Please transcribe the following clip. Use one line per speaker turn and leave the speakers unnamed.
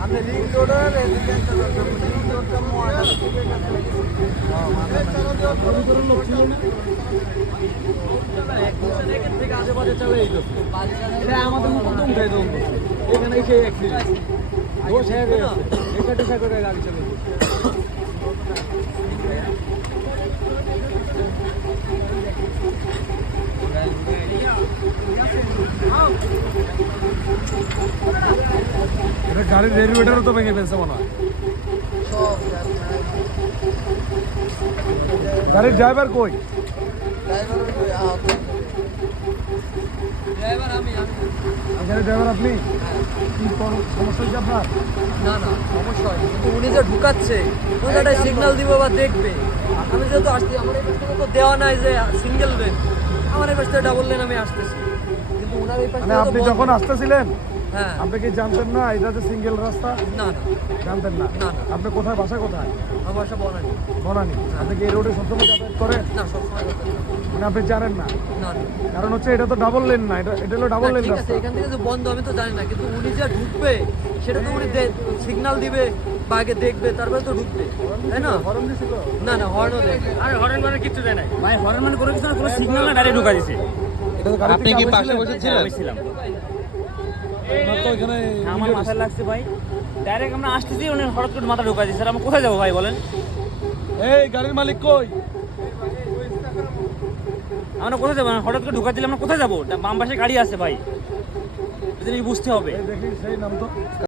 আপনি লিঙ্ক রোডের লিঙ্ক রোডটা মোয়াটা
আমাদের প্রথম উঠাই দেবো এখানে এসে অ্যাক্সিডেন্ট দোষ হয়ে গেছে এটা টেকা করে গাড়ি চালিয়ে এটা গাড়ির রেডিয়েটারও তো ভেঙে ফেলছে মনে হয়। গাড়ির ড্রাইভার কই?
ড্রাইভার
গাড়ির আপনি? কি সমস্যা হয়েছে আপনার?
না না অবশ্যই কিন্তু উনি যে ঢুকাচ্ছে ওনাটা সিগন্যাল দিব বা দেখবে? আমি যেহেতু আসছি আমার এই পাশ তো দেওয়া নাই যে সিঙ্গেল লেন আমার এই পাশ ডাবল লেন আমি আসতেছি। কিন্তু ওনার এই পাশ
মানে আপনি যখন আসতেছিলেন আপনি কি জানতেন না এটা যে সিঙ্গেল রাস্তা?
না না।
জানতেন না?
না, না।
আপনি কোথায় বাসা কোথায়?
আমার বাসা বনানি।
বনানি। আপনি কি এই রোডে সবসময় যাতায়াত করেন?
না সবসময়
মানে আপনি জানেন না?
না না।
কারণ হচ্ছে এটা তো ডাবল লেন না এটা এটা হলো ডাবল লেন
আছে
রাস্তা।
এখান থেকে যে বন্ধ আমি তো জানি না কিন্তু উনি যে ঢুকবে সেটা তো উনি সিগন্যাল দিবে বা আগে দেখবে তারপরে তো ঢুকবে। তাই না?
হরন দিছিল?
না না হর্নও দেয়
আরে হরেন মানে কিচ্ছু দেয় নাই। ভাই হরেন মানে কোনো কিছু না কোনো সিগন্যাল না ডাইরেক্ট ঢুকা দিছে।
গাড়ি
আপনি কি পাশে বসেছিলেন?
আমি ছিলাম আমার মাথায় লাগছে ভাই। ডাইরেক্ট আমরা আসতেছি উনি হঠাৎ করে মাথা ঢুকা স্যার আমরা কোথায় যাব ভাই বলেন?
এই গাড়ির মালিক কই?
আমরা কোথায় যাব? হঠাৎ করে ঢুকা দিলে আমরা কোথায় যাব? বাম পাশে গাড়ি আছে ভাই। বুঝতে হবে?
দেখি সেই নাম তো